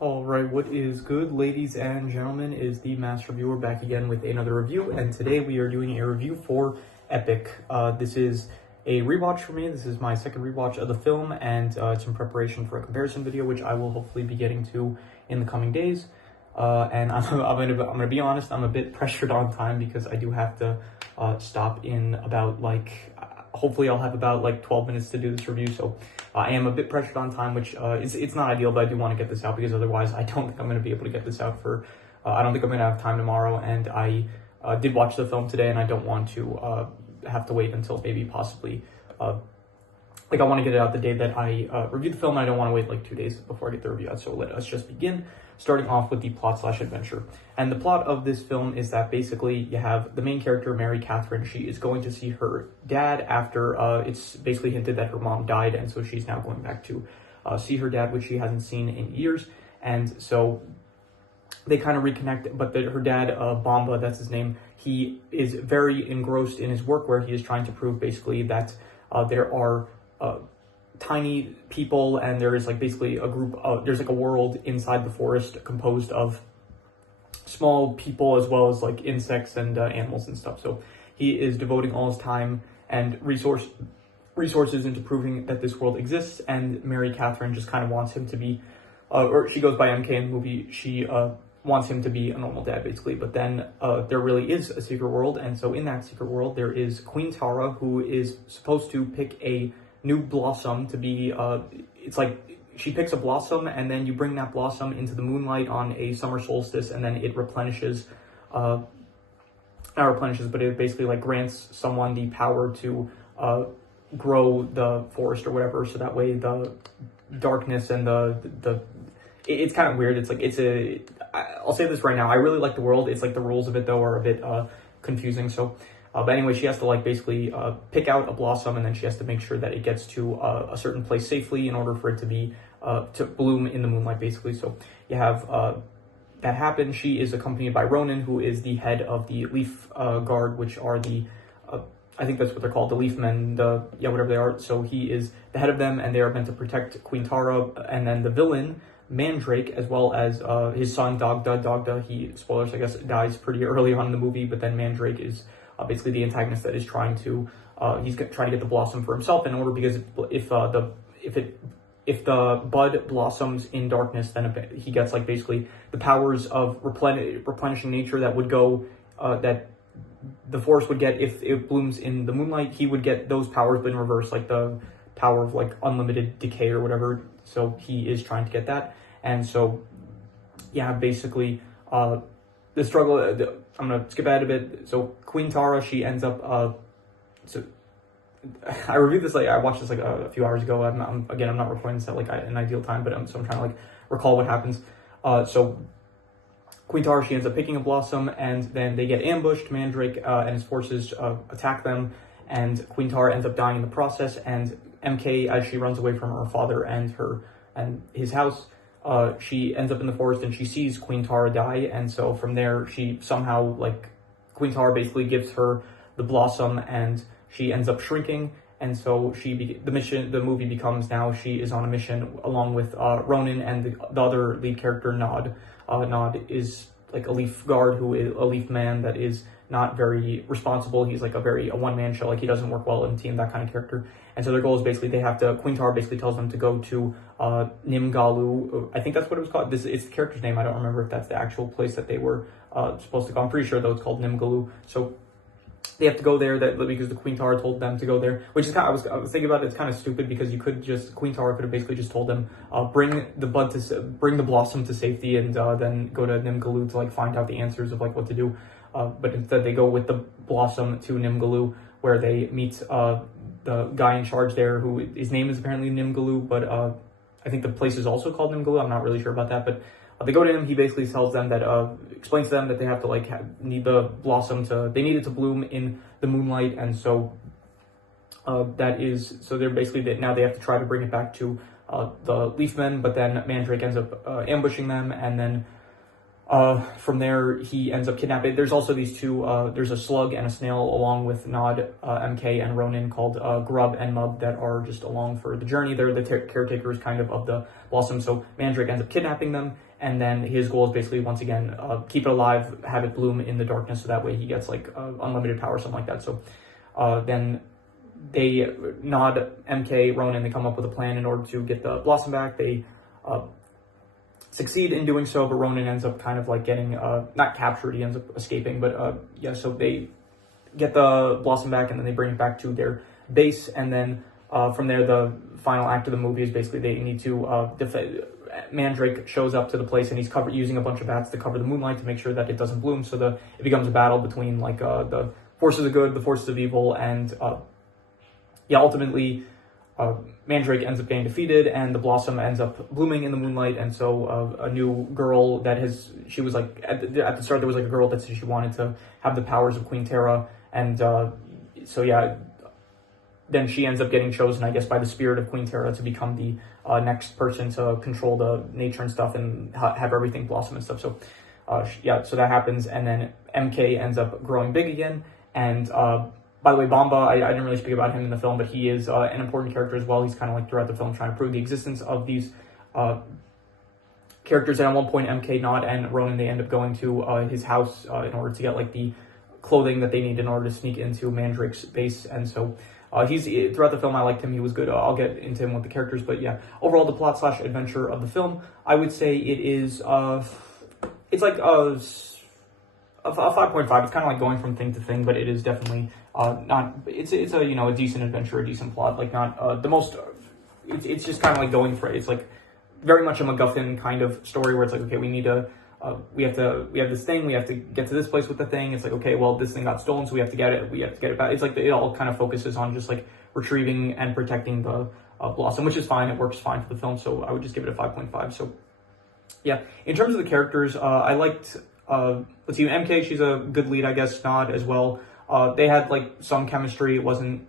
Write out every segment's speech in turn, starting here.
Alright, what is good, ladies and gentlemen, is the Master Reviewer back again with another review, and today we are doing a review for Epic. This is a rewatch for me. This is my second rewatch of the film, and it's in preparation for a comparison video, which I will hopefully be getting to in the coming days. And I'm gonna be honest, I'm a bit pressured on time because I do have to stop in about hopefully I'll have about 12 minutes to do this review, so I am a bit pressured on time, which it's not ideal, but I do want to get this out because otherwise I don't think I'm going to be able to get this out for, I don't think I'm going to have time tomorrow, and I did watch the film today, and I don't want to have to wait until maybe possibly, I want to get it out the day that I review the film, and I don't want to wait 2 days before I get the review out, so let us just begin, starting off with the plot/adventure. And the plot of this film is that basically you have the main character, Mary Catherine. She is going to see her dad after it's basically hinted that her mom died, and so she's now going back to see her dad, which she hasn't seen in years. And so they kind of reconnect, but her dad, Bomba, that's his name, he is very engrossed in his work where he is trying to prove basically that there are tiny people, and there is basically a group of, there's a world inside the forest composed of small people as well as insects and animals and stuff. So he is devoting all his time and resources into proving that this world exists, and Mary Catherine just kind of wants him to be, or she goes by MK in the movie, she wants him to be a normal dad basically, but then there really is a secret world, and so in that secret world there is Queen Tara, who is supposed to pick a new blossom to be, she picks a blossom, and then you bring that blossom into the moonlight on a summer solstice, and then it replenishes, not replenishes, but it basically grants someone the power to grow the forest or whatever, so that way the darkness and it's kind of weird. I'll say this right now, I really like the world. It's the rules of it though are a bit confusing, so but anyway, she has to basically pick out a blossom, and then she has to make sure that it gets to a certain place safely in order for it to be to bloom in the moonlight basically. So you have that happen. She is accompanied by Ronan, who is the head of the Leaf Guard, which are the I think that's what they're called, the Leaf Men, whatever they are. So he is the head of them, and they are meant to protect Queen Tara, and then the villain Mandrake, as well as his son Dagda. Dagda, he, spoilers I guess, dies pretty early on in the movie, but then Mandrake is basically the antagonist that is trying to he's trying to get the blossom for himself in order, because if the bud blossoms in darkness, then he gets basically the powers of replenishing nature that would go that the forest would get if it blooms in the moonlight. He would get those powers, but in reverse, the power of unlimited decay or whatever. So he is trying to get that, and so yeah, basically the struggle. I'm gonna skip ahead a bit. So Queen Tara, she ends up. So I reviewed this. I watched this a few hours ago. I'm not recording this at an ideal time, but I'm trying to recall what happens. So Queen Tara, she ends up picking a blossom, and then they get ambushed. Mandrake and his forces attack them, and Queen Tara ends up dying in the process. And MK, as she runs away from her father and his house, she ends up in the forest, and she sees Queen Tara die, and so from there she somehow Queen Tara basically gives her the blossom, and she ends up shrinking, and so the movie becomes now she is on a mission along with Ronan and the other lead character Nod. Nod is a Leaf Guard, who is a Leaf man that is not very responsible. He's a one-man show, he doesn't work well in a team, that kind of character. And so their goal is basically Queen Tara basically tells them to go to Nimgalu. I think that's what it was called. It's the character's name. I don't remember if that's the actual place that they were supposed to go. I'm pretty sure though it's called Nimgalu. So they have to go there because the Queen Tara told them to go there, which is I was thinking about it. It's kind of stupid because Queen Tara could have basically just told them bring the blossom to safety, and then go to Nimgalu to find out the answers of what to do. But instead they go with the blossom to Nimgalu, where they meet the guy in charge there, who his name is apparently Nimgalu, but I think the place is also called Nimgalu. I'm not really sure about that, but they go to him. He basically tells them that, explains to them that they have to need the blossom they need it to bloom in the moonlight, and so they're basically now they have to try to bring it back to the Leaf Men, but then Mandrake ends up ambushing them, and then from there, he ends up kidnapping. There's also these two, there's a slug and a snail along with Nod, MK, and Ronan called Grub and Mub that are just along for the journey. They're the caretakers kind of the blossom. So Mandrake ends up kidnapping them, and then his goal is basically, once again, keep it alive, have it bloom in the darkness, so that way he gets like unlimited power, something like that. So then they nod MK, Ronan, they come up with a plan in order to get the Blossom back. They succeed in doing so, but Ronan ends up kind of like getting, not captured, he ends up escaping, but yeah, so they get the Blossom back, and then they bring it back to their base, and then from there, the final act of the movie is basically they need to Mandrake shows up to the place, and he's using a bunch of bats to cover the moonlight to make sure that it doesn't bloom. So it becomes a battle between like the forces of good, the forces of evil, and yeah, ultimately Mandrake ends up getting defeated, and the Blossom ends up blooming in the moonlight. And so a new girl she was like at the start, there was like a girl that said she wanted to have the powers of Queen Terra, and so yeah. Then she ends up getting chosen, I guess, by the spirit of Queen Terra to become the next person to control the nature and stuff, and have everything blossom and stuff. So, yeah, so that happens, and then MK ends up growing big again. And by the way, Bamba, I didn't really speak about him in the film, but he is an important character as well. He's kind of like throughout the film trying to prove the existence of these characters. And at one point, MK, Nod, and Ronan, they end up going to his house in order to get like the clothing that they need in order to sneak into Mandrake's base. And so he's throughout the film, I liked him. He was good. I'll get into him with the characters, but yeah, overall the plot / adventure of the film, I would say it is it's like a 5.5. It's kind of like going from thing to thing, but it is definitely not. It's a a decent adventure, a decent plot. Like not the most. It's just kind of like going for it. It's like very much a MacGuffin kind of story where it's like, okay, we need to. We have this thing, we have to get to this place with the thing. It's like, okay, well, this thing got stolen, so we have to get it back. It's like it all kind of focuses on just like retrieving and protecting the Blossom, which is fine. It works fine for the film, so I would just give it a 5.5. So yeah, in terms of the characters, I liked, let's see, MK, she's a good lead, I guess. Nod as well. They had like some chemistry. It wasn't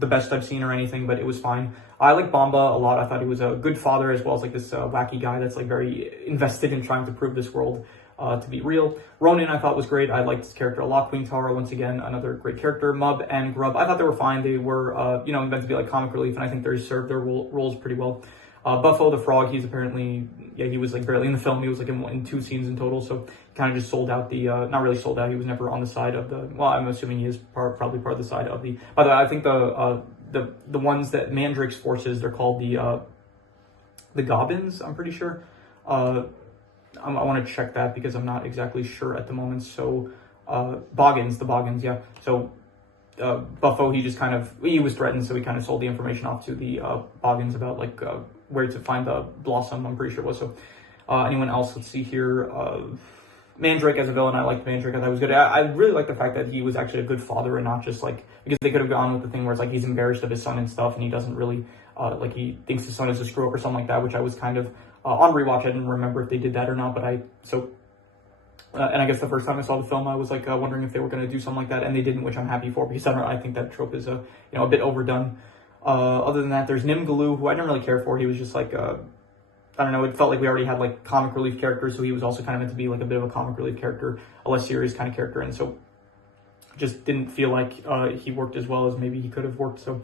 the best I've seen or anything, but it was fine. I like Bamba a lot. I thought he was a good father, as well as like this wacky guy that's like very invested in trying to prove this world to be real. Ronan, I thought, was great. I liked this character a lot. Queen Tara, once again, another great character. Mub and Grub, I thought they were fine. They were, meant to be like comic relief, and I think they served their roles pretty well. Buffo the Frog, he's apparently, he was like barely in the film. He was like in 2 scenes in total, so kind of just sold out the, not really sold out. He was never on the side of the, well, I'm assuming he is probably part of the side of the, by the way, I think the ones that Mandrake's forces, they're called the Gobbins, I'm pretty sure. I want to check that because I'm not exactly sure at the moment. So the Boggins, yeah. So Buffo, he was threatened, so he kind of sold the information off to the Boggins about like where to find the Blossom, I'm pretty sure it was. So anyone else, let's see here. Mandrake as a villain, I liked Mandrake. I thought he was good. I really like the fact that he was actually a good father and not just like, because they could have gone with the thing where it's like he's embarrassed of his son and stuff, and he doesn't really, like he thinks his son is a screw up or something like that, which I was kind of, on rewatch, I didn't remember if they did that or not, but and I guess the first time I saw the film, I was like wondering if they were going to do something like that, and they didn't, which I'm happy for, because I think that trope is a bit overdone. Other than that, there's Nim Galoo, who I didn't really care for. He was just like, I don't know, it felt like we already had like comic relief characters, so he was also kind of meant to be like a bit of a comic relief character, a less serious kind of character, and so just didn't feel like he worked as well as maybe he could have worked. So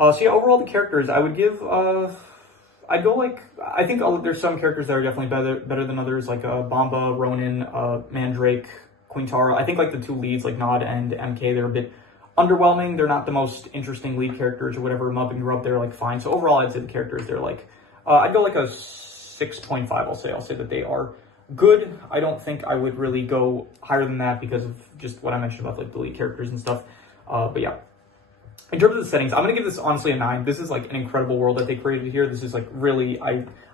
yeah, overall the characters, I would give, I'd go like, I think there's some characters that are definitely better than others, like Bamba, Ronan, Mandrake, Queen Tara. I think like the 2 leads, like Nod and MK, they're a bit underwhelming. They're not the most interesting lead characters or whatever. Mub and Grub, they're like fine. So overall, I'd say the characters, they're like, I'd go like a 6.5, I'll say that they are good. I don't think I would really go higher than that because of just what I mentioned about like the lead characters and stuff. But yeah. In terms of the settings, I'm going to give this honestly a 9. This is like an incredible world that they created here. This is like really,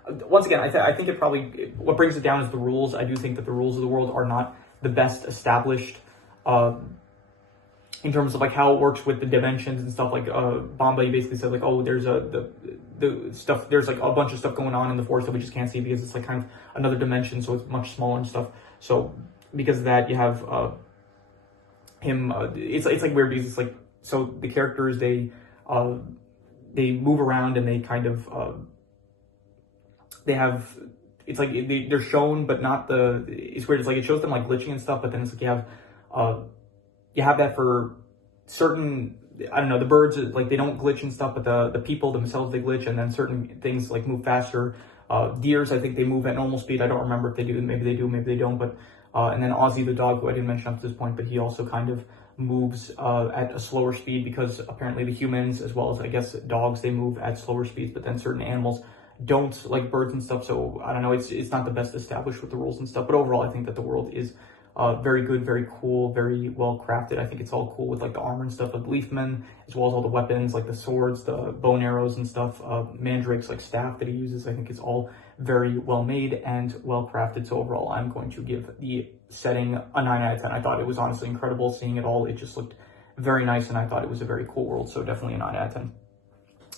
once again, I think it probably, what brings it down is the rules. I do think that the rules of the world are not the best established in terms of like how it works with the dimensions and stuff. Like Bamba, he basically said like, oh, there's the stuff, there's like a bunch of stuff going on in the forest that we just can't see because it's like kind of another dimension, so it's much smaller and stuff. So because of that, you have him, it's like weird because it's like, so the characters, they move around and they kind of, they have, it's like they're shown, but not it's weird. It's like it shows them like glitching and stuff, but then it's like you have that for certain, I don't know, the birds, like they don't glitch and stuff, but the people themselves, they glitch, and then certain things like move faster. Deers, I think they move at normal speed. I don't remember if they do, maybe they don't, but and then Ozzy the dog, who I didn't mention up to this point, but he also kind of moves at a slower speed, because apparently the humans, as well as I guess dogs, they move at slower speeds, but then certain animals don't, like birds and stuff. So I don't know, it's not the best established with the rules and stuff, but overall I think that the world is very good, very cool, very well crafted. I think it's all cool with like the armor and stuff of Leafman, as well as all the weapons, like the swords, the bow and arrows and stuff. Mandrake's like staff that he uses, I think it's all very well made and well crafted. So overall, I'm going to give the setting a 9 out of 10. I thought it was honestly incredible seeing it all. It just looked very nice, and I thought it was a very cool world. So definitely a 9 out of 10.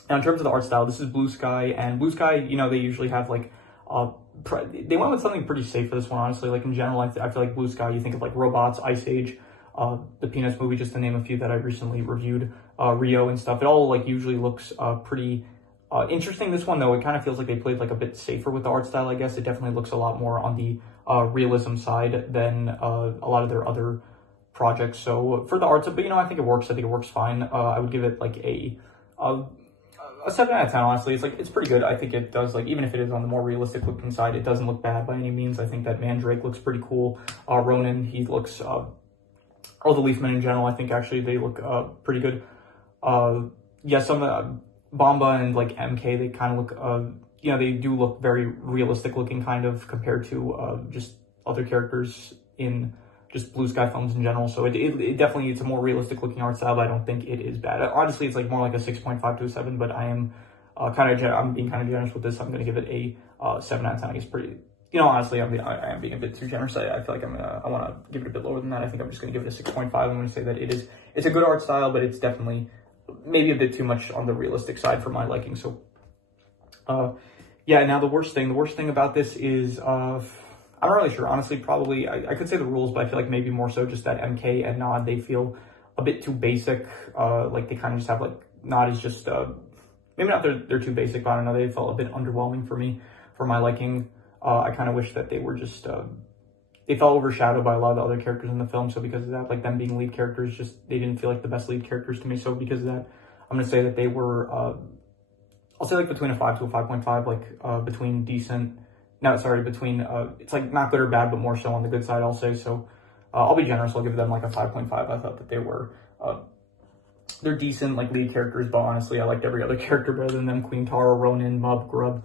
Now, in terms of the art style, this is Blue Sky, and Blue Sky, you know, they usually have like they went with something pretty safe for this one, honestly. Like in general, I feel like Blue Sky, you think of like Robots, Ice Age, the Peanuts movie, just to name a few that I recently reviewed, Rio and stuff. It all like usually looks pretty interesting. This one though, it kind of feels like they played like a bit safer with the art style, I guess. It definitely looks a lot more on the realism side than a lot of their other projects. So for the art, but you know, I think it works. I think it works fine. I would give it like a 7 out of 10, honestly. It's like, it's pretty good. I think it does, like, even if it is on the more realistic looking side, it doesn't look bad by any means. I think that Mandrake looks pretty cool. Ronan, he looks, all the Leafmen in general, I think actually they look pretty good. Yeah, some Bomba and like MK, they kind of look, you know, they do look very realistic looking kind of compared to just other characters in just Blue Sky films in general. So it definitely, it's a more realistic looking art style, but I don't think it is bad. Honestly, it's like more like a 6.5 to a 7, but I am I'm being kind of generous with this. I'm going to give it a 7 out of 10. I guess pretty, you know, honestly, I am being a bit too generous. I feel like I want to give it a bit lower than that. I think I'm just going to give it a 6.5. I'm going to say that it's a good art style, but it's definitely maybe a bit too much on the realistic side for my liking. So, yeah, now the worst thing about this is, I'm not really sure, honestly. Probably, I could say the rules, but I feel like maybe more so just that MK and Nod, they feel a bit too basic. Like they kind of just have like, Nod is just, maybe not they're too basic, but I don't know, they felt a bit underwhelming for me, for my liking. I kind of wish that they were just, they felt overshadowed by a lot of the other characters in the film. So because of that, like them being lead characters, just, they didn't feel like the best lead characters to me. So because of that, I'm going to say that they were, I'll say like between a 5 to a 5.5, like between decent, no, sorry, between, it's like not good or bad, but more so on the good side, I'll say. So I'll be generous. I'll give them like a 5.5. I thought that they were, they're decent, like lead characters, but honestly, I liked every other character better than them. Queen Tara, Ronan, Mub, Grub,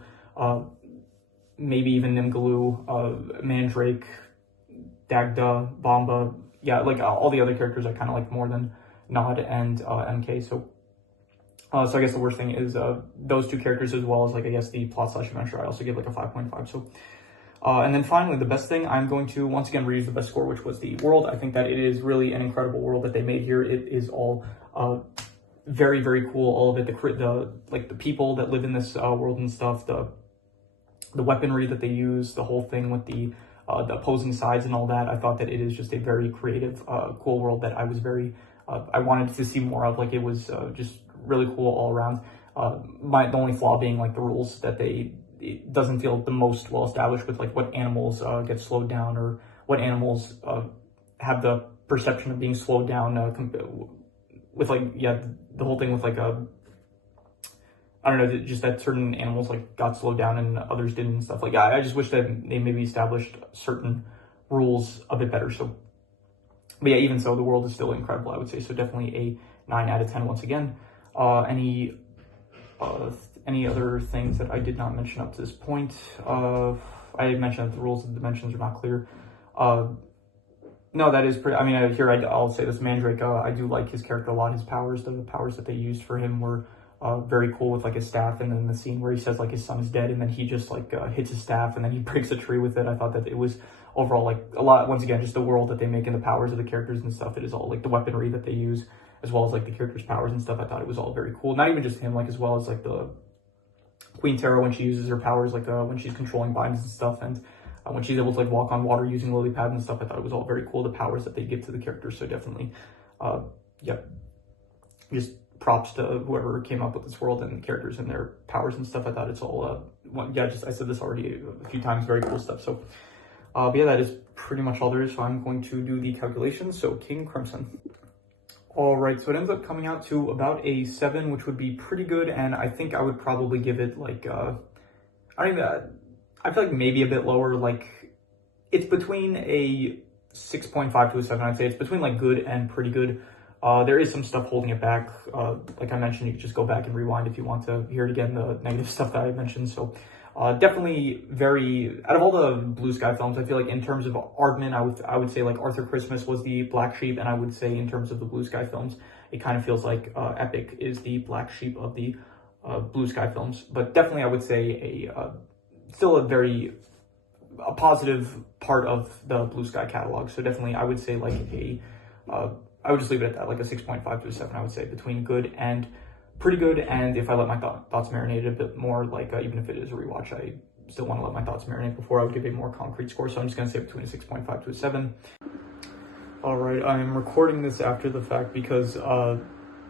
maybe even Nimgalu, Mandrake, Dagda, Bomba. Yeah, like all the other characters I kind of like more than Nod and MK. So I guess the worst thing is those two characters, as well as like I guess the plot / adventure, I also give like a 5.5. So and then finally, the best thing, I'm going to once again reuse the best score, which was the world. I think that it is really an incredible world that they made here. It is all very, very cool. All of it, the like the people that live in this world and stuff, the weaponry that they use, the whole thing with the opposing sides and all that. I thought that it is just a very creative, cool world that I was very, I wanted to see more of. Like it was just really cool all around. The only flaw being like the rules that it doesn't feel the most well established with like what animals get slowed down, or what animals have the perception of being slowed down with like, yeah, the whole thing with like I don't know, just that certain animals like got slowed down and others didn't and stuff. Like I just wish that they maybe established certain rules a bit better. So, but yeah, even so, the world is still incredible, I would say. So definitely a 9 out of 10 once again. Any other things that I did not mention up to this point? I mentioned that the rules of the dimensions are not clear. No, that is pretty, I mean, I'll say this, Mandrake, I do like his character a lot. His powers, the powers that they used for him were very cool, with like his staff, and then the scene where he says like his son is dead, and then he just like hits his staff and then he breaks a tree with it. I thought that it was overall like a lot, once again, just the world that they make and the powers of the characters and stuff. It is all like the weaponry that they use, as well as like the characters' powers and stuff. I thought it was all very cool. Not even just him, like as well as like the Queen Tara, when she uses her powers, like when she's controlling vines and stuff, and when she's able to like walk on water using lily pads and stuff. I thought it was all very cool, the powers that they give to the characters. So definitely, yeah, just props to whoever came up with this world and the characters and their powers and stuff. I thought it's all, I said this already a few times, very cool stuff. So, but yeah, that is pretty much all there is. So I'm going to do the calculations. So King Crimson. All right, so it ends up coming out to about a 7, which would be pretty good. And I think I would probably give it like, I don't even, I feel like maybe a bit lower, like, it's between a 6.5 to a 7, I'd say. It's between, like, good and pretty good. There is some stuff holding it back. Like I mentioned, you can just go back and rewind if you want to hear it again, the negative stuff that I mentioned. So definitely very, out of all the Blue Sky films, I feel like in terms of Aardman, I would say like Arthur Christmas was the black sheep, and I would say in terms of the Blue Sky films, it kind of feels like Epic is the black sheep of the Blue Sky films. But definitely I would say still a positive part of the Blue Sky catalog. So definitely I would say like I would just leave it at that, like a 6.5 to a 7, I would say, between good and pretty good. And if I let my thoughts marinate a bit more, like even if it is a rewatch, I still want to let my thoughts marinate before I would give a more concrete score. So I'm just going to say between a 6.5 to a 7. All right, I'm recording this after the fact because,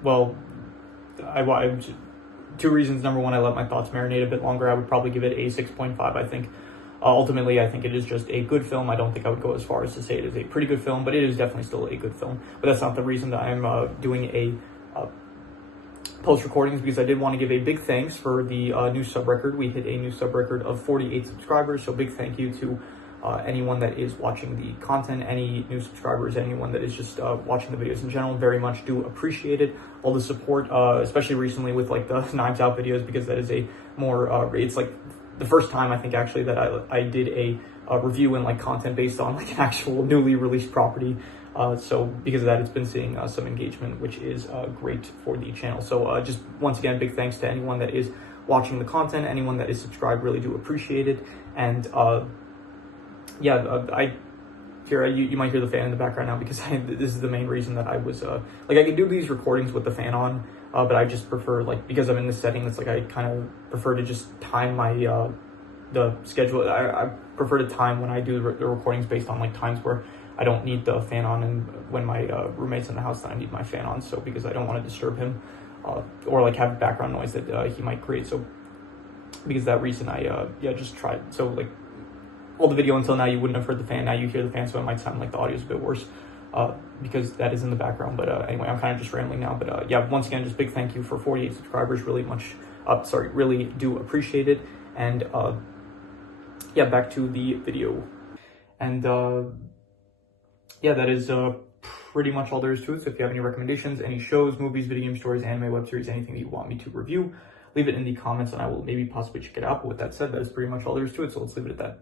well, I two reasons. Number one, I let my thoughts marinate a bit longer. I would probably give it a 6.5, I think. Ultimately, I think it is just a good film. I don't think I would go as far as to say it is a pretty good film, but it is definitely still a good film. But that's not the reason that I'm doing a post recordings, because I did want to give a big thanks for the new sub record. We hit a new sub record of 48 subscribers, so big thank you to anyone that is watching the content, any new subscribers, anyone that is just watching the videos in general. Very much do appreciate it. All the support, especially recently with like the Knives Out videos, because that is a more, it's like the first time I think actually that I did a review and like content based on like an actual newly released property. So because of that, it's been seeing some engagement, which is great for the channel. So just once again, big thanks to anyone that is watching the content, anyone that is subscribed, really do appreciate it. And yeah, you might hear the fan in the background now, because this is the main reason that I was like, I can do these recordings with the fan on, but I just prefer, like, because I'm in this setting, it's like I kind of prefer to just time my the schedule. I prefer to time when I do the recordings based on like times where I don't need the fan on, and when my roommate's in the house, then I need my fan on. So because I don't want to disturb him or like have background noise that he might create. So because of that reason, I just tried. So like all the video until now, you wouldn't have heard the fan. Now you hear the fan, so it might sound like the audio is a bit worse because that is in the background. But anyway, I'm kind of just rambling now. But yeah, once again, just big thank you for 48 subscribers. Really do appreciate it. And yeah, back to the video. And yeah, that is pretty much all there is to it. So if you have any recommendations, any shows, movies, video game stories, anime, web series, anything that you want me to review, leave it in the comments and I will maybe possibly check it out. But with that said, that is pretty much all there is to it. So let's leave it at that.